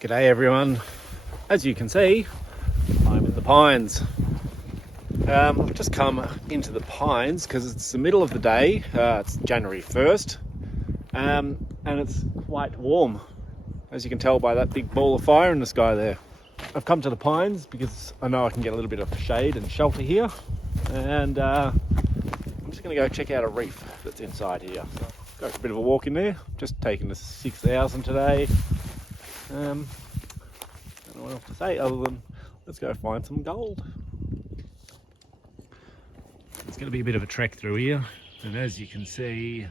G'day everyone. As you can see, I'm in the pines. I've just come into the pines because it's the middle of the day. It's January 1st, and it's quite warm, as you can tell by that big ball of fire in the sky there. I've come to the pines because I know I can get a little bit of shade and shelter here, and I'm just going to go check out a reef that's inside here. So go for a bit of a walk in there. Just taking the 6,000 today. I don't know what else to say other than let's go find some gold. It's going to be a bit of a trek through here, and as you can see,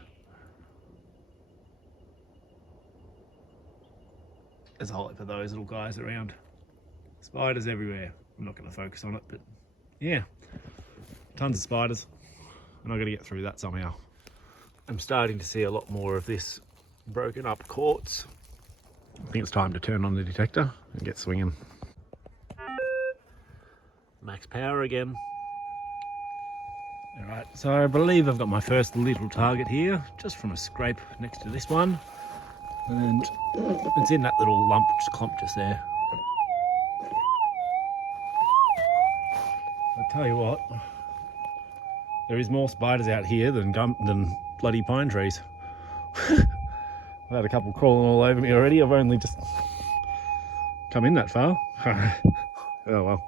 there's a whole heap of those little guys around. Spiders everywhere. I'm not going to focus on it, but yeah, tons of spiders, and I've got to get through that somehow. I'm starting to see a lot more of this broken up quartz. I think it's time to turn on the detector and get swinging. Max power again. Alright, so I believe I've got my first little target here, just from a scrape next to this one. And it's in that little clump just there. I'll tell you what, there is more spiders out here than bloody pine trees. I've had a couple crawling all over me already. I've only just come in that far. Oh well,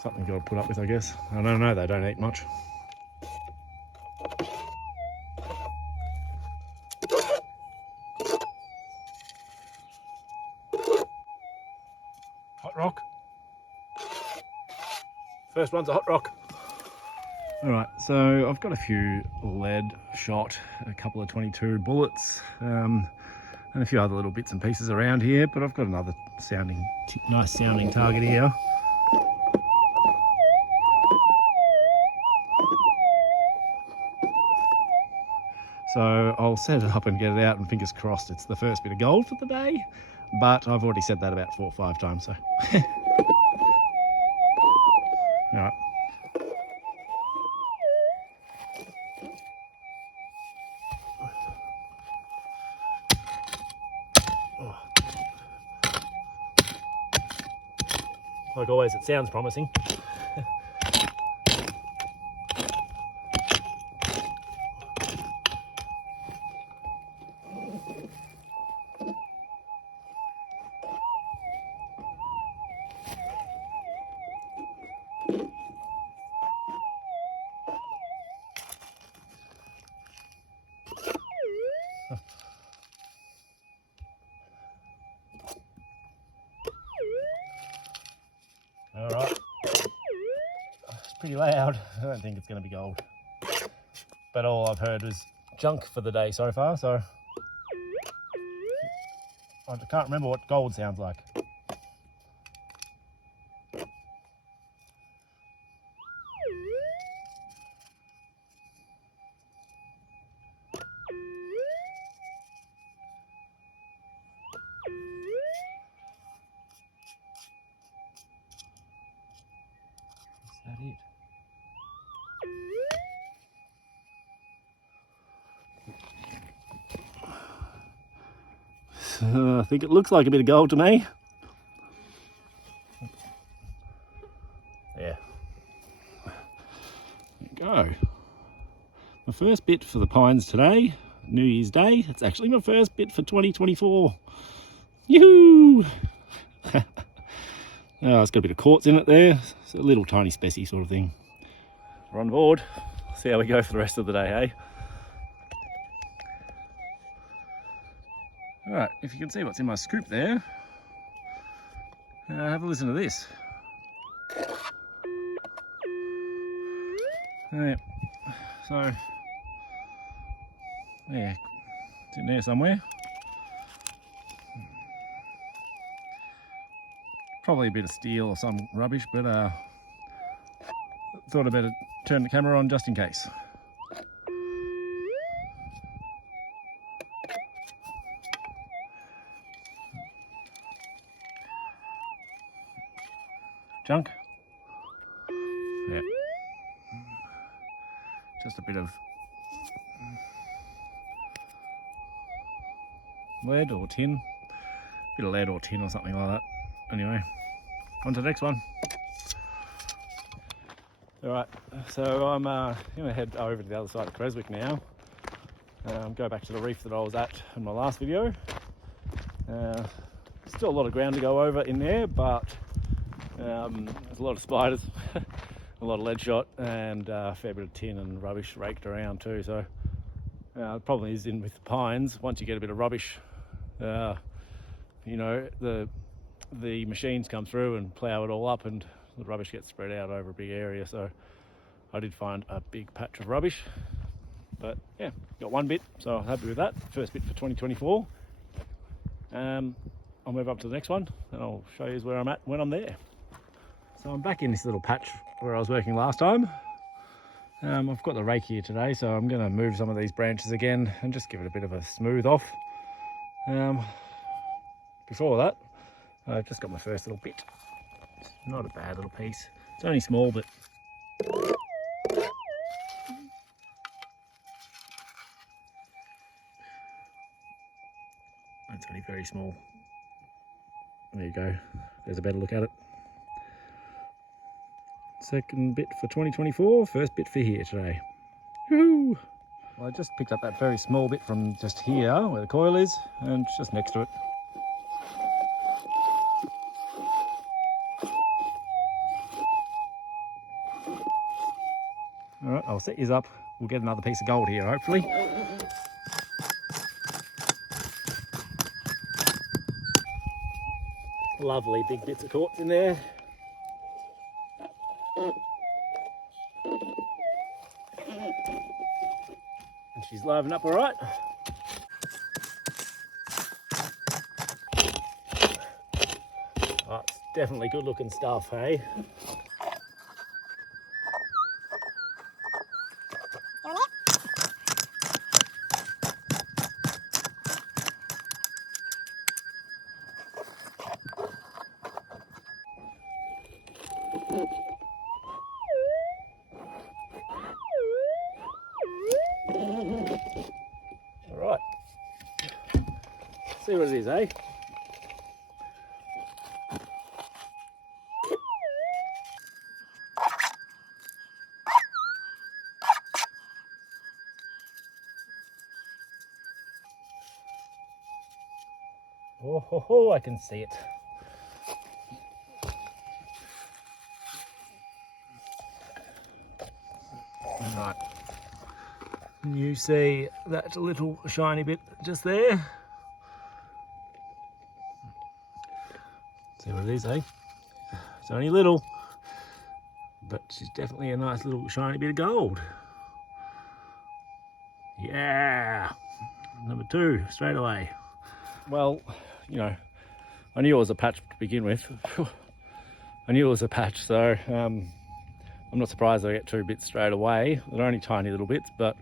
something you've got to put up with, I guess. I don't know, they don't eat much. Hot rock. First one's a hot rock. Alright, so I've got a few lead shot, a couple of 22 bullets, and a few other little bits and pieces around here, but I've got another nice sounding target here. So I'll set it up and get it out, and fingers crossed it's the first bit of gold for the day, but I've already said that about 4 or 5 times, so. Alright. Like always, it sounds promising. Alright, it's pretty loud. I don't think it's going to be gold, but all I've heard was junk for the day so far, so I can't remember what gold sounds like. Is that it? I think it looks like a bit of gold to me. Yeah. There you go. My first bit for the pines today, New Year's Day. It's actually my first bit for 2024. Yoo-hoo! Oh, it's got a bit of quartz in it there. It's a little tiny specy sort of thing. We're on board. See how we go for the rest of the day, hey? Alright, if you can see what's in my scoop there, have a listen to this. Right, so, yeah, it's in there somewhere. Probably a bit of steel or some rubbish, but thought I'd better turn the camera on just in case. Junk? Yeah. Just a bit of lead or tin. bit of lead or tin or something like that. Anyway, on to the next one. Alright, so I'm going to head over to the other side of Creswick now. Go back to the reef that I was at in my last video. Still a lot of ground to go over in there, but there's a lot of spiders, a lot of lead shot, and a fair bit of tin and rubbish raked around too. So the problem is with the pines, once you get a bit of rubbish, you know, the machines come through and plough it all up, and the rubbish gets spread out over a big area. So I did find a big patch of rubbish, but yeah, got one bit, so I'm happy with that. First bit for 2024. I'll move up to the next one and I'll show you where I'm at when I'm there. So I'm back in this little patch where I was working last time. I've got the rake here today, so I'm going to move some of these branches again and just give it a bit of a smooth off. Before that, I've just got my first little bit. It's not a bad little piece. It's only small, but it's only very small. There you go. There's a better look at it. Second bit for 2024, first bit for here today. Woohoo! Well, I just picked up that very small bit from just here where the coil is, and it's just next to it. Alright, I'll set you up. We'll get another piece of gold here, hopefully. Lovely big bits of quartz in there. And she's livened up all right. Oh, it's definitely good looking stuff, hey? Alright, see what it is, eh? Oh, ho, ho, I can see it. Right. You see that little shiny bit just there? See what it is, eh? It's only little, but she's definitely a nice little shiny bit of gold. Yeah! Number 2, straight away. Well, you know, I knew it was a patch to begin with. I knew it was a patch, so I'm not surprised I get 2 bits straight away. They're only tiny little bits, but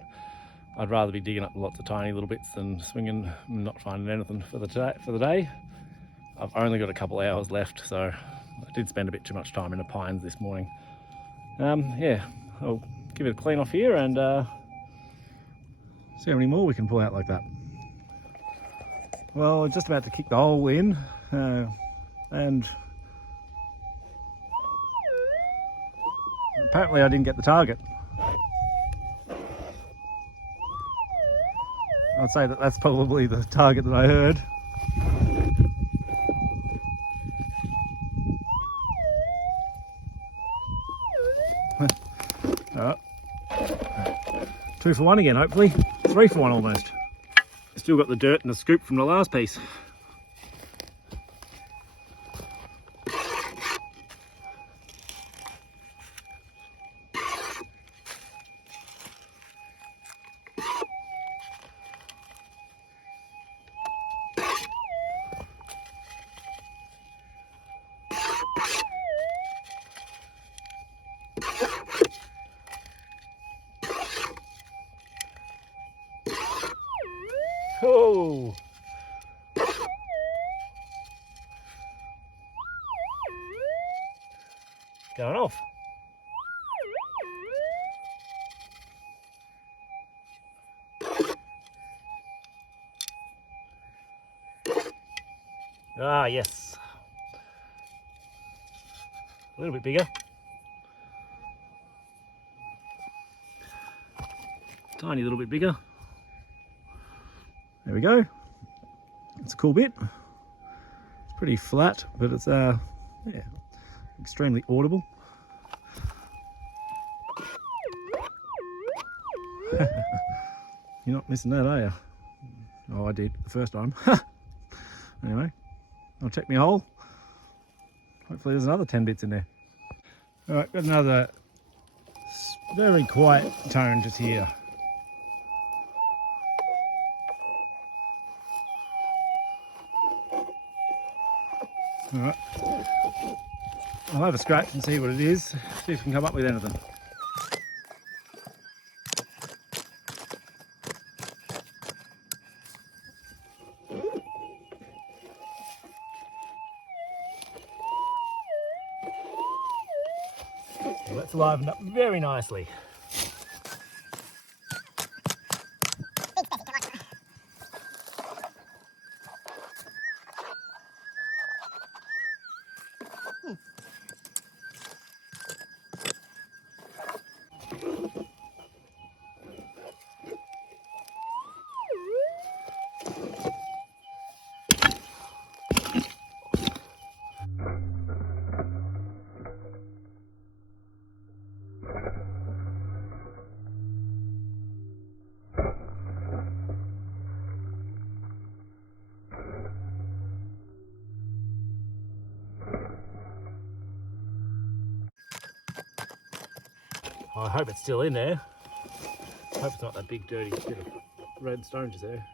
I'd rather be digging up lots of tiny little bits than swinging and not finding anything for the day. I've only got a couple hours left, so I did spend a bit too much time in the pines this morning. Yeah, I'll give it a clean off here and see how many more we can pull out like that. Well, I'm just about to kick the hole in, and apparently I didn't get the target. I'd say that that's probably the target that I heard. Alright. 2 for 1 again, hopefully. 3 for 1 almost. Still got the dirt and the scoop from the last piece. Oh! Going off. yes. A little bit bigger. Tiny little bit bigger. There we go. It's a cool bit. It's pretty flat, but it's yeah, extremely audible. You're not missing that, are you? Oh, I did the first time. Anyway, I'll check my hole. Hopefully there's another 10 bits in there. All right, got another very quiet tone just here. All right, I'll have a scratch and see what it is, see if we can come up with anything. So that's livened up very nicely. I hope it's still in there. I hope it's not that big dirty bit of red stone just there.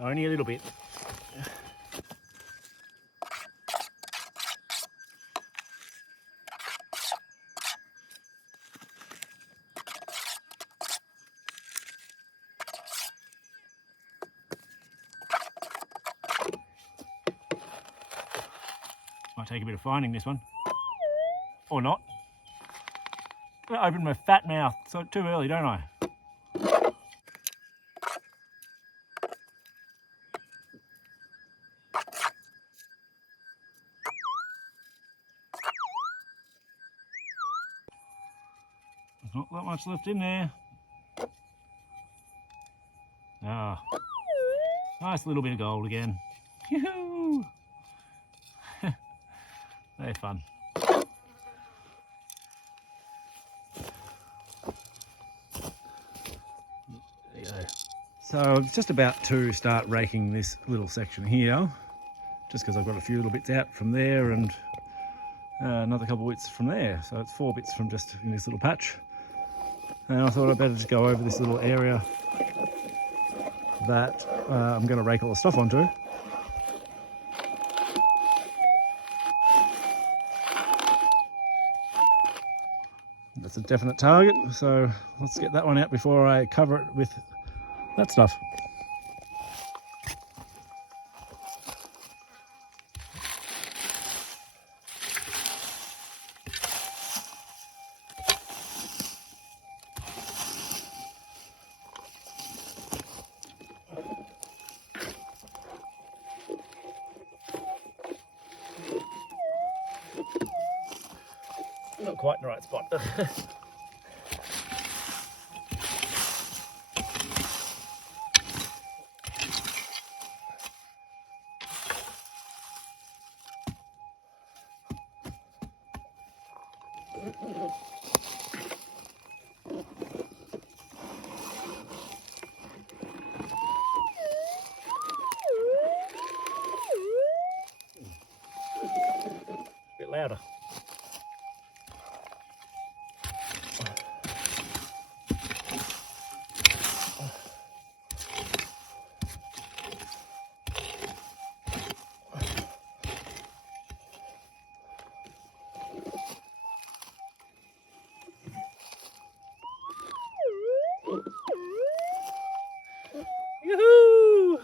Only a little bit. Might take a bit of finding this one. Or not. I opened my fat mouth, so too early, don't I? There's not that much left in there. Ah, nice little bit of gold again. Yoo-hoo! They're fun. There you go. So I'm just about to start raking this little section here, just because I've got a few little bits out from there and another couple of bits from there. So it's 4 bits from just in this little patch. And I thought I'd better just go over this little area that I'm going to rake all the stuff onto. That's a definite target, so let's get that one out before I cover it with that stuff. Not quite in the right spot. Bit louder. Yoo-hoo!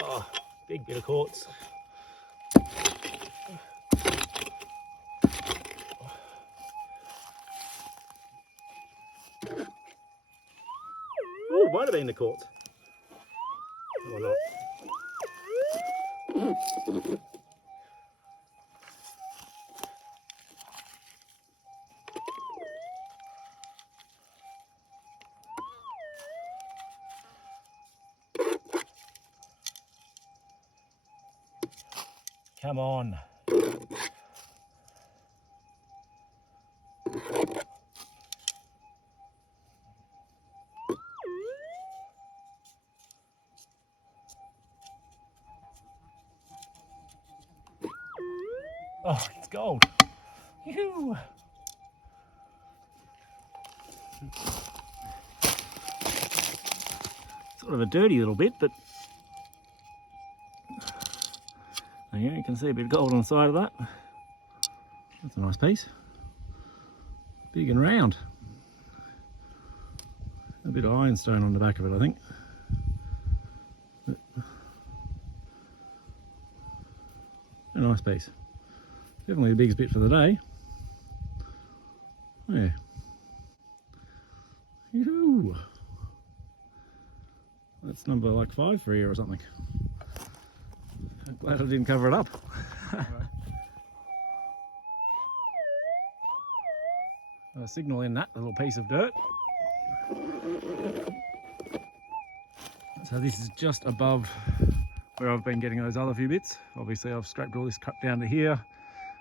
Oh, big bit of quartz. Oh, might have been the quartz. Or not. Come on. Oh, it's gold. Yoo-hoo. Sort of a dirty little bit, but there you go, you can see a bit of gold on the side of that. That's a nice piece. Big and round. A bit of ironstone on the back of it, I think. But a nice piece. Definitely the biggest bit for the day. Yeah. Yoo-hoo. That's number like 5 for here or something. I'm glad I didn't cover it up. A signal in that little piece of dirt. So this is just above where I've been getting those other few bits. Obviously I've scraped all this cut down to here,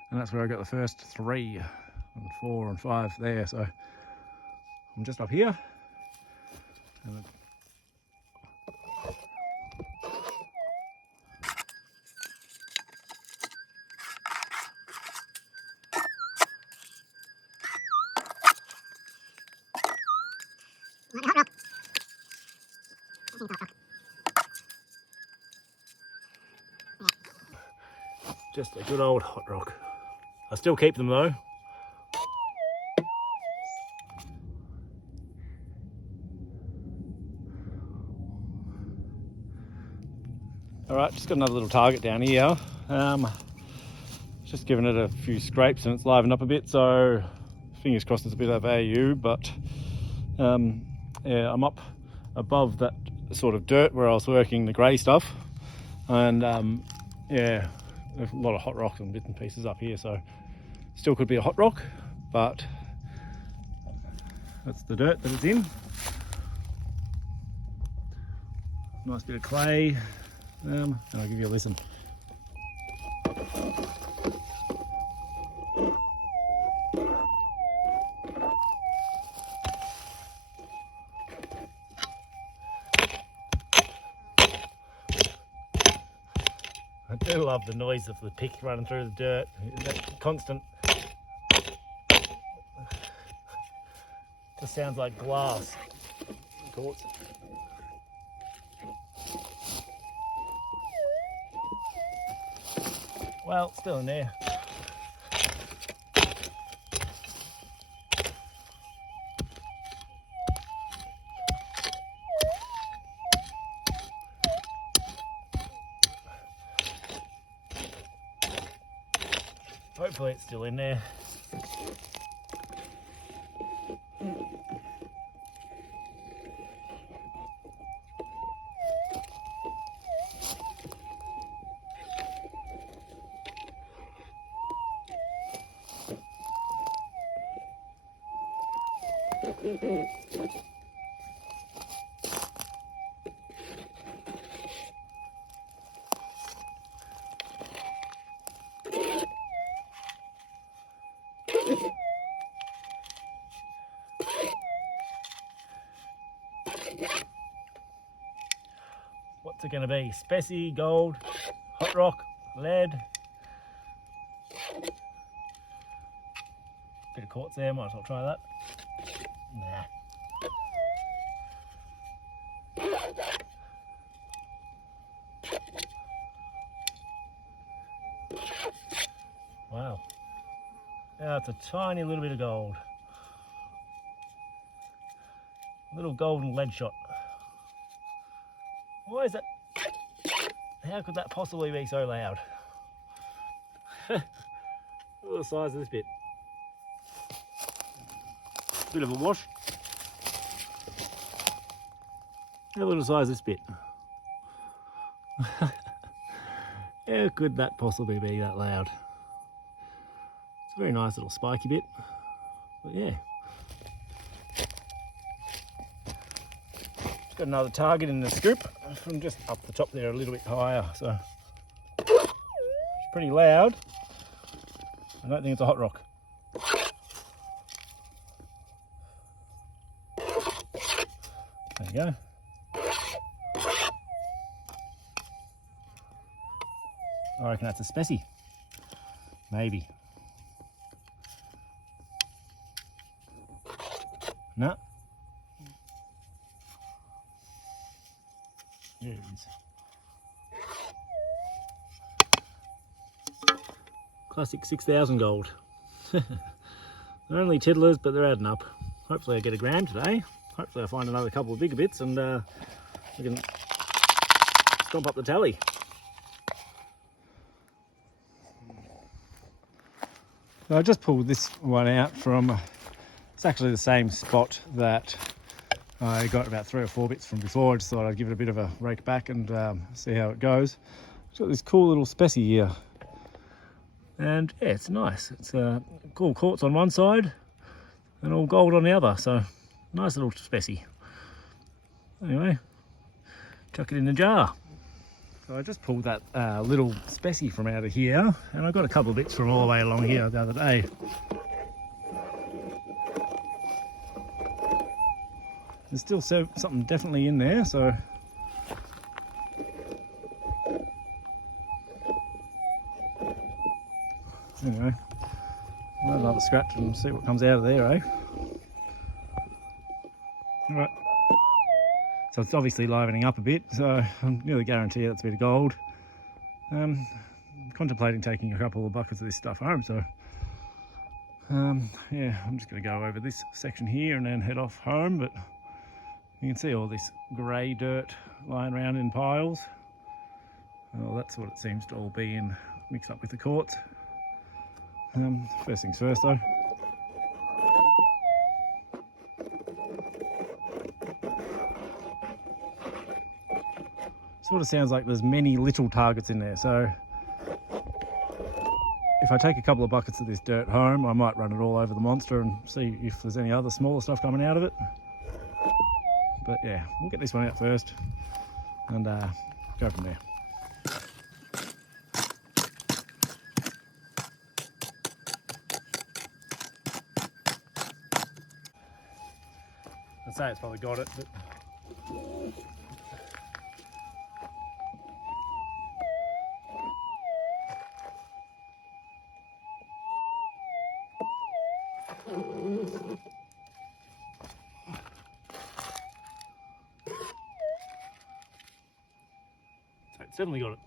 and that's where I got the first 3 and 4 and 5 there. So I'm just up here. And just a good old hot rock. I still keep them though. Alright, just got another little target down here. Just giving it a few scrapes and it's livened up a bit, so fingers crossed it's a bit of value, but yeah, I'm up above that sort of dirt where I was working the grey stuff, and yeah, there's a lot of hot rocks and bits and pieces up here, so still could be a hot rock, but that's the dirt that it's in. Nice bit of clay, and I'll give you a listen. I do love the noise of the pick running through the dirt. That constant, just sounds like glass. Quartz. Well, still in there. Hopefully it's still in there. What's it going to be? Specie, gold, hot rock, lead. Bit of quartz there, might as well try that. Nah. Wow. Now it's a tiny little bit of gold. A little golden lead shot. Why is that? How could that possibly be so loud? Look at the size of this bit. Bit of a wash. How little size this bit? How could that possibly be that loud? It's a very nice little spiky bit, but yeah. Got another target in the scoop from just up the top there a little bit higher, so it's pretty loud. I don't think it's a hot rock. There you go. I reckon that's a specie. Maybe. No. There it is. Classic 6,000 gold. They're only tiddlers, but they're adding up. Hopefully I get a gram today. Hopefully I find another couple of bigger bits and we can stomp up the tally. So I just pulled this one out from, it's actually the same spot that I got about 3 or 4 bits from before. I just thought I'd give it a bit of a rake back and see how it goes. It's got this cool little specie here. And yeah, it's nice. It's cool quartz on one side and all gold on the other. So nice little specie. Anyway, chuck it in the jar. So I just pulled that little specie from out of here, and I got a couple of bits from all the way along here the other day. There's still something definitely in there, so anyway, I'll have another scratch and see what comes out of there, eh? Alright, so it's obviously livening up a bit, so I'm nearly guaranteed that's a bit of gold. Contemplating taking a couple of buckets of this stuff home, so yeah, I'm just going to go over this section here and then head off home, but you can see all this grey dirt lying around in piles. Well, that's what it seems to all be in, mixed up with the quartz. First things first though. Sort of sounds like there's many little targets in there, so if I take a couple of buckets of this dirt home, I might run it all over the monster and see if there's any other smaller stuff coming out of it. But yeah, we'll get this one out first and go from there. I'd say it's probably got it, but it's definitely got it.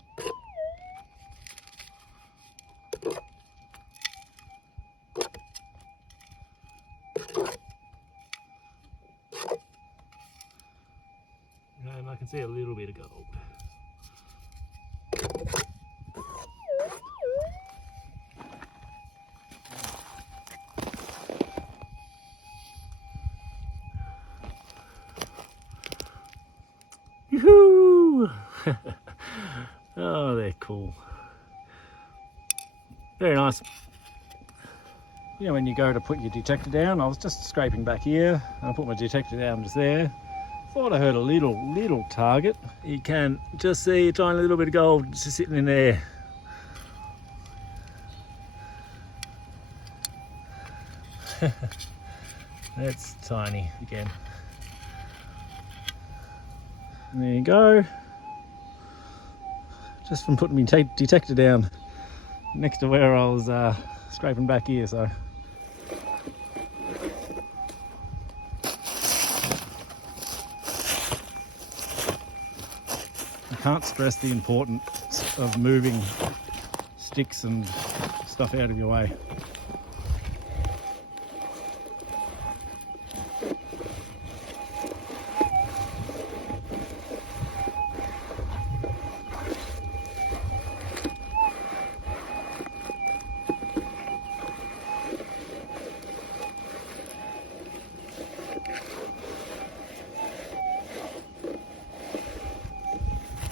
And I can see a little bit of gold. Yoo-hoo! Oh, they're cool. Very nice. You know, when you go to put your detector down, I was just scraping back here and I put my detector down just there. Thought I heard a little target. You can just see a tiny little bit of gold just sitting in there. That's tiny again. And there you go. Just from putting my detector down next to where I was scraping back here, so. I can't stress the importance of moving sticks and stuff out of your way.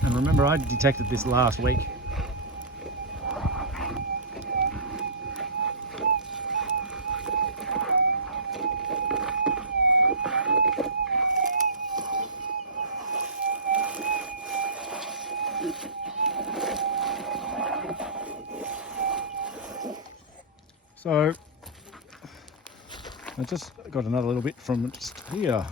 And remember, I detected this last week. So I just got another little bit from just here.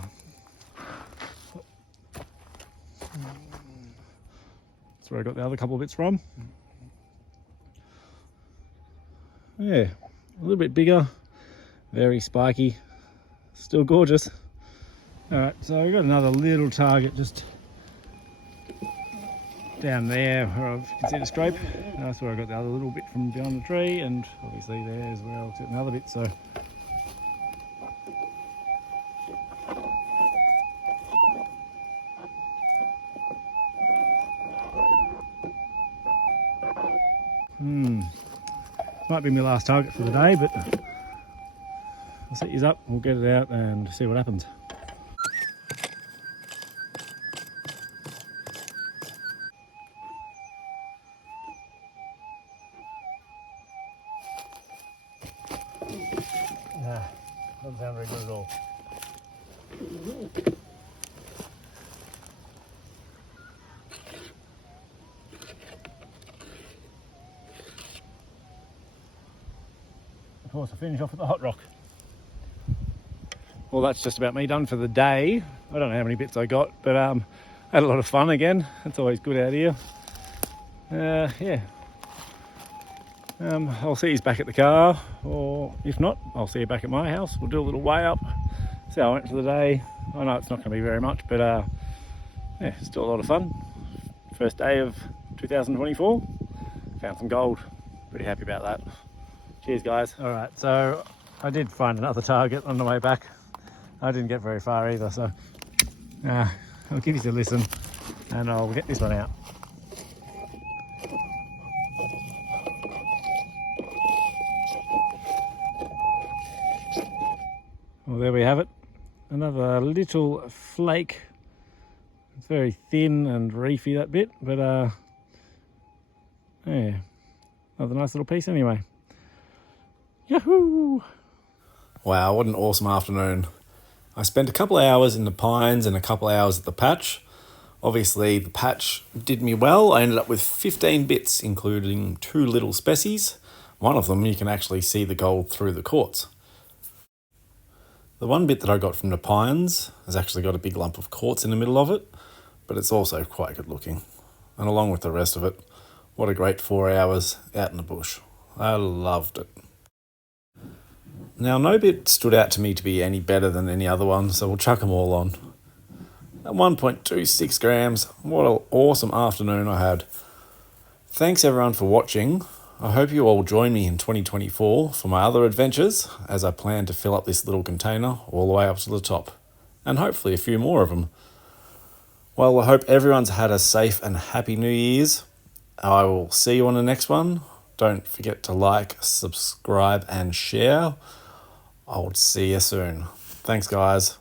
That's where I got the other couple of bits from. Yeah, a little bit bigger, very spiky, still gorgeous. All right, so I got another little target just down there where I can see the scrape. That's where I got the other little bit from behind the tree, and obviously there as well, got another bit. So might be my last target for the day, but I'll set these up, we'll get it out and see what happens. Nah, doesn't sound very good at all. Of course, I finish off with the hot rock. Well, that's just about me done for the day. I don't know how many bits I got, but I had a lot of fun again. It's always good out here. Yeah. I'll see you back at the car, or if not, I'll see you back at my house. We'll do a little weigh up, see how I went for the day. I know it's not going to be very much, but yeah, still a lot of fun. First day of 2024. Found some gold. Pretty happy about that. Cheers, guys. All right, so I did find another target on the way back. I didn't get very far either, so I'll give you a listen and I'll get this one out. Well, there we have it. Another little flake. It's very thin and reefy, that bit, but yeah, another nice little piece anyway. Yahoo! Wow, what an awesome afternoon. I spent a couple of hours in the pines and a couple of hours at the patch. Obviously, the patch did me well. I ended up with 15 bits, including 2 little species. One of them, you can actually see the gold through the quartz. The one bit that I got from the pines has actually got a big lump of quartz in the middle of it, but it's also quite good looking. And along with the rest of it, what a great 4 hours out in the bush. I loved it. Now, no bit stood out to me to be any better than any other one, so we'll chuck them all on. At 1.26 grams, what an awesome afternoon I had. Thanks everyone for watching. I hope you all join me in 2024 for my other adventures, as I plan to fill up this little container all the way up to the top, and hopefully a few more of them. Well, I hope everyone's had a safe and happy New Year's. I will see you on the next one. Don't forget to like, subscribe and share. I'll see you soon. Thanks, guys.